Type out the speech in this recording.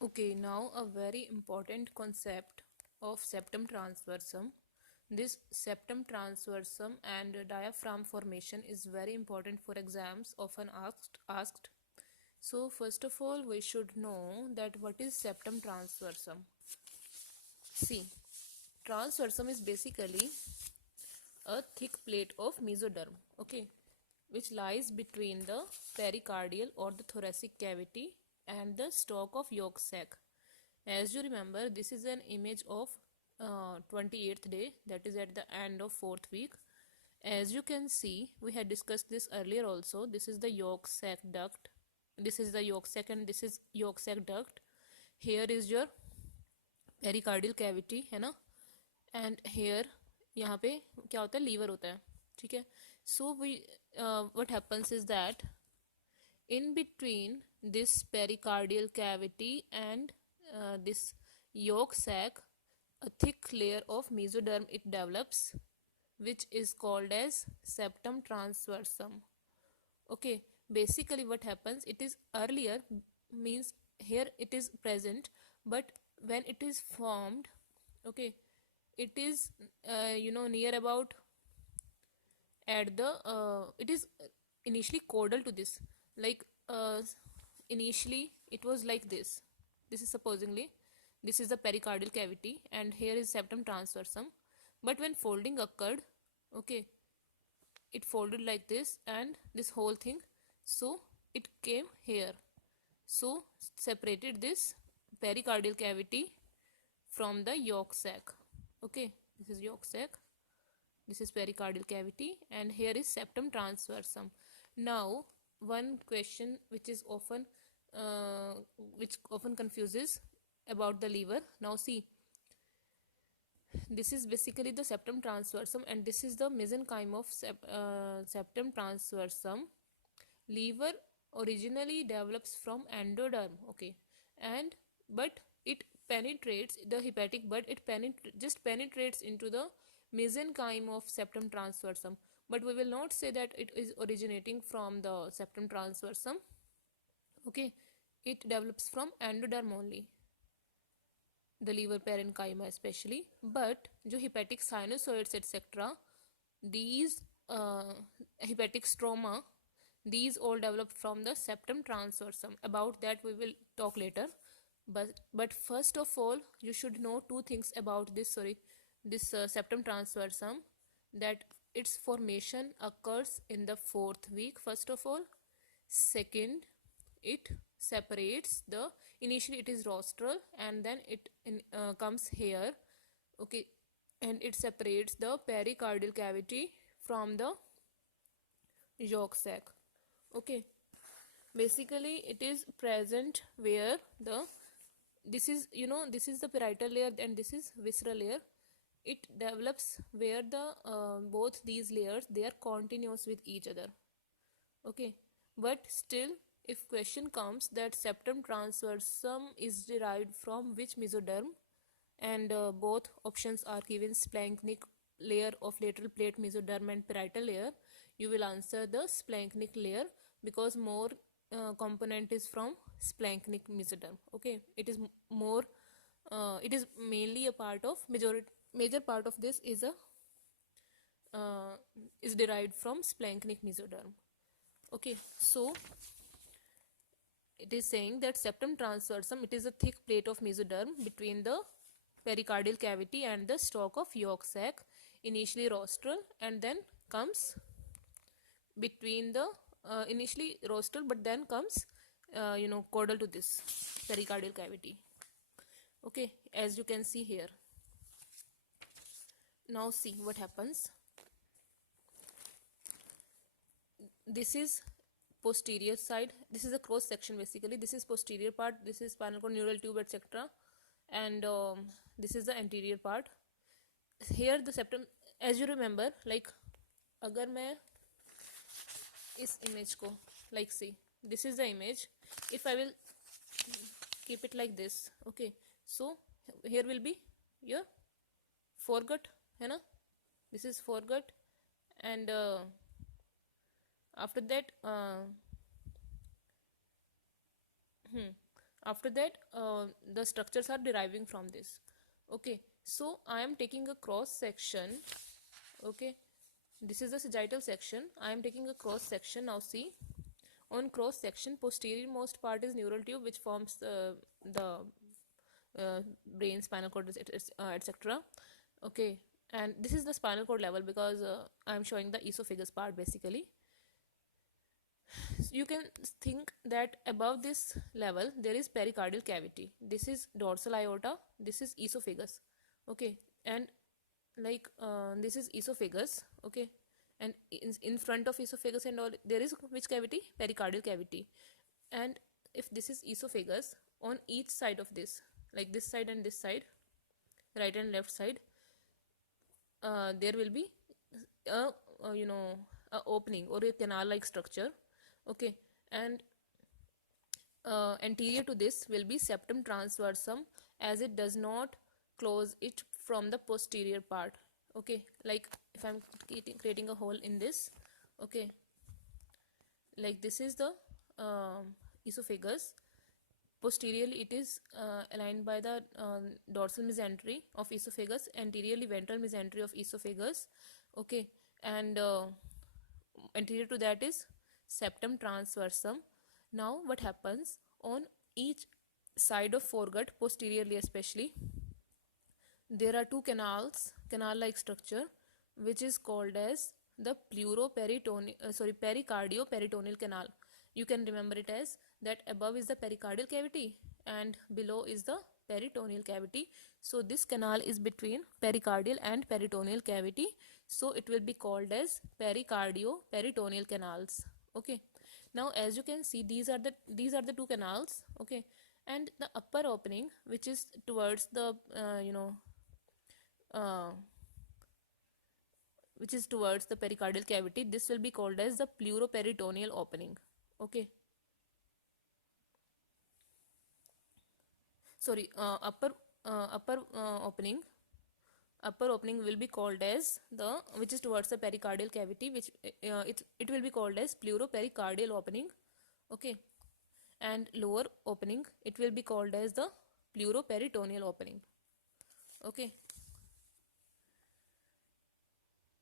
Okay, now a very important concept of septum transversum. This septum transversum and diaphragm formation is very important for exams, often asked. So first of all, we should know that what is septum transversum. See, transversum is basically a thick plate of mesoderm, okay, which lies between the pericardial or the thoracic cavity and the stalk of yolk sac. As you remember, this is an image of 28th day, that is at the end of 4th week. As you can see, we had discussed this earlier also. This is the yolk sac duct. This is the yolk sac and this is yolk sac duct. Here is your pericardial cavity है ना, and hair यहाँ पे क्या होता है, liver होता है, ठीक है. So we what happens is that in between this pericardial cavity and this yolk sac, a thick layer of mesoderm it develops, which is called as septum transversum. Okay, basically what happens, it is earlier, means here it is present, but when it is formed, okay, it is near about at the it is initially caudal to this, like initially it was like this is supposedly, this is the pericardial cavity and here is septum transversum, but when folding occurred, okay, it folded like this and this whole thing, so it came here, so separated this pericardial cavity from the yolk sac. Okay, this is yolk sac, this is pericardial cavity, and here is septum transversum. Now one question uh, which often confuses about the liver. Now see, this is basically the septum transversum and this is the mesenchyme of septum transversum. Liver originally develops from endoderm, okay, and but it penetrates the hepatic, but it just penetrates into the mesenchyme of septum transversum, but we will not say that it is originating from the septum transversum, okay, it develops from endoderm only, the liver parenchyma especially. But जो hepatic sinusoids etc., these hepatic stroma, these all develop from the septum transversum. About that we will talk later, but first of all you should know two things about this septum transversum, that its formation occurs in the 4th week first of all. Second, it separates the, initially it is rostral and then it comes here, okay, and it separates the pericardial cavity from the yolk sac. Okay, basically it is present where the, this is, this is the parietal layer and this is visceral layer. It develops where the both these layers, they are continuous with each other. Okay, but still if question comes that septum transversum is derived from which mesoderm, and both options are given, splanchnic layer of lateral plate mesoderm and parietal layer, you will answer the splanchnic layer because more component is from splanchnic mesoderm. Okay, it is more it is mainly a part of major part of this is derived from splanchnic mesoderm. Okay, so it is saying that septum transversum, it is a thick plate of mesoderm between the pericardial cavity and the stalk of yolk sac, initially rostral and then comes between the initially rostral but then comes caudal to this pericardial cavity. Okay, as you can see here. Now see what happens. This is posterior side, this is a cross section basically, this is posterior part, this is spinal cord, neural tube etc., and this is the anterior part. Here the septum, as you remember, like अगर मैं इस image को, like see, this is the image, if I will keep it like this, okay, so here will be your foregut, है ना, this is foregut, and after that After that, the structures are deriving from this. Okay, so I am taking a cross section. Okay, this is the sagittal section. I am taking a cross section. Now see, on cross section, posterior most part is neural tube, which forms the brain, spinal cord, etc. Okay, and this is the spinal cord level, because I am showing the esophagus part basically. You can think that above this level there is pericardial cavity. This is dorsal aorta, this is esophagus. Okay, and like this is esophagus. Okay, and in front of esophagus and all there is which cavity? Pericardial cavity. And if this is esophagus, on each side of this, like this side and this side, right and left side, there will be a, a opening or a canal like structure. Okay, and anterior to this will be septum transversum, as it does not close it from the posterior part. Okay, like if I'm creating a hole in this. Okay, like this is the esophagus. Posteriorly it is aligned by the dorsal mesentery of esophagus, anteriorly ventral mesentery of esophagus. Okay, and anterior to that is septum transversum. Now what happens, on each side of foregut, posteriorly especially, there are two canal like structure, which is called as the pericardio-peritoneal canal. You can remember it as that above is the pericardial cavity and below is the peritoneal cavity. So this canal is between pericardial and peritoneal cavity, so it will be called as pericardio-peritoneal canals. Okay, now as you can see, these are the two canals. Okay, and the upper opening, which is towards the uh, which is towards the pericardial cavity, this will be called as the pleuroperitoneal opening. Okay, sorry, upper opening will be called as the, which is towards the pericardial cavity, which it will be called as pleuropericardial opening. Okay, and lower opening, it will be called as the pleuroperitoneal opening. Okay,